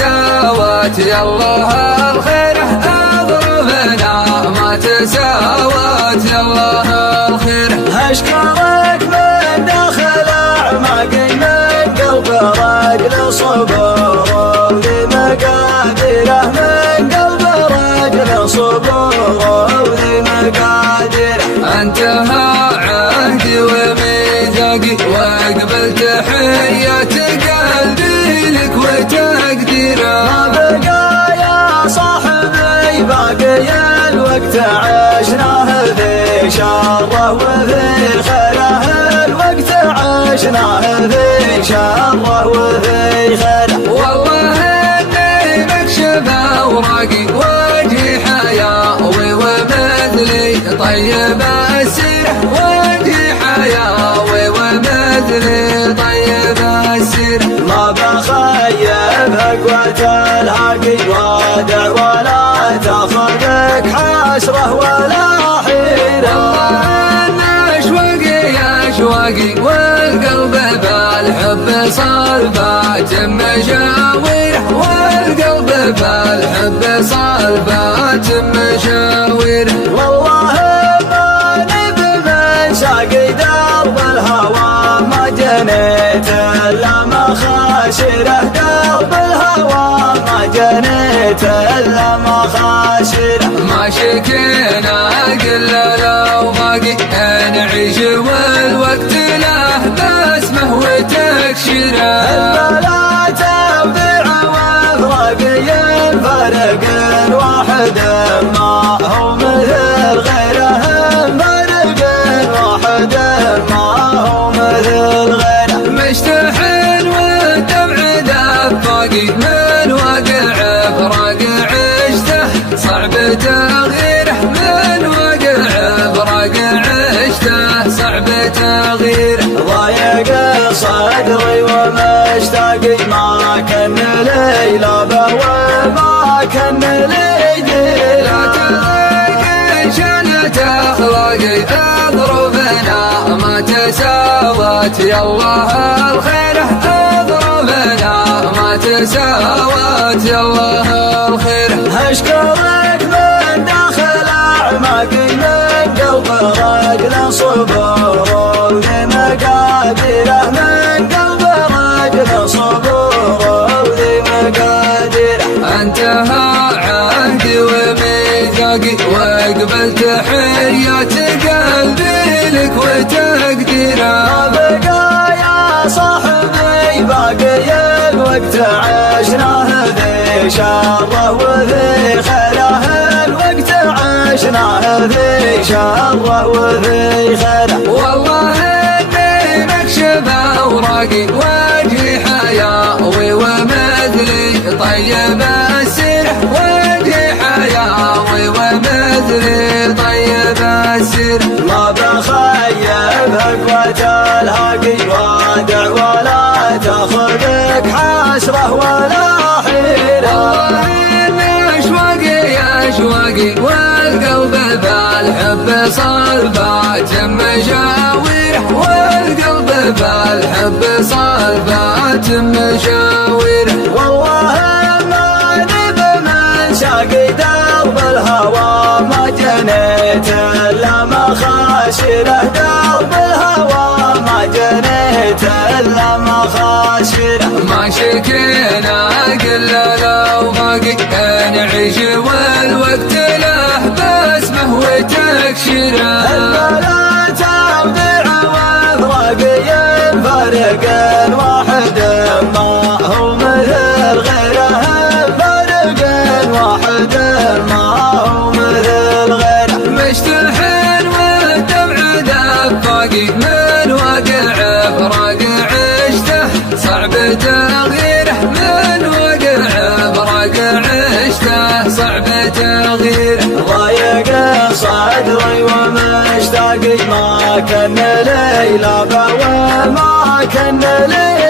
تساوت يالله الخير أظروفنا ما تساوت يالله الخير. أشكرك من داخل أعماقي من قلب رجل صبور لمقاديره من قلب رجل صبور لمقاديره. انتهى عهدي وميثاقي وقبلت حياة قلبي لك وتقديره. ما بقى يا صاحبي باقي الوقت عشناه في شره وفي خيره. الوقت عشناه في شره وفي خيره. والله اني مكشف اوراقي وجهي حياوي ومثلي طيب السيره. وجهي حياوي ومثلي طيب السيره. ما بخيب قوة الهاقي وادع ولا تاخذك حسره ولا حيره. والله ان اشواقي والقلب بالحب صلبات مشاويره. والقلب بالحب صلبات مشاويره. والله ماني بمن ساقي درب الهوى ما جنيت الا مخاشره. درب الهوى ما جنيت الا مخاشره. ما شكينا قل لو باقي نعيش والوقت له بسمه وتكشيره. البلا تودع وفرقي فرق واحد ما هو مثل غيره. فرق واحد ما هو مثل غيره. مشتحن والدمع دفاقي من واقع فراق عشته صعب تغييره. من واقع فراق عشته صعب تغييره. ضايق صدري ومشتاقي ما كان لي لابه وما كان لي ديره. لا تضيق شانت اخلاقي اظروفنا ما تساوت يالله الخير. اظروفنا ما تساوت يالله الخير. أشكرك من داخل أعماقي من قلب رجل صبور لمقاديره. من قلب رجل صبور لمقاديره. انتهى عهدي وميثاقي وقبلت حياة قلبي لك وتقديره. ما بقى يا صاحبي باقي الوقت عشناه في شره وفي خيره. الوقت عشناه في شره وفي خيره. والله اني مكشف اوراقي وجهي حياوي ومثلي طيب السيره. وجهي حياوي ومثلي طيب السيره. ما بخيب قوة الهاقي وادع ولا تاخذك حسره ولا حيره. والله ان اشواقي والقلب بالحب صلبات مشاويره. والقلب بالحب صلبات مشاويره. والله ماني بمن ساقي درب الهوى ما جنيت الا مخاشره. درب الهوى ما جنيت الا مخاشره. ما شكينا قل لو باقي نعيش والوقت له بسمه وتكشيره. البلا تودع وفرقي فرق واحد ما هو مثل غيره. فرق واحد ما هو مثل غيره. مشتحن والدمع دفاقي من واقع فراق عشته صعب تغييره. من واقع فراق عشته صعب تغييره. ضايق صدري ومشتاقي ما كان لي لابه وما كان لي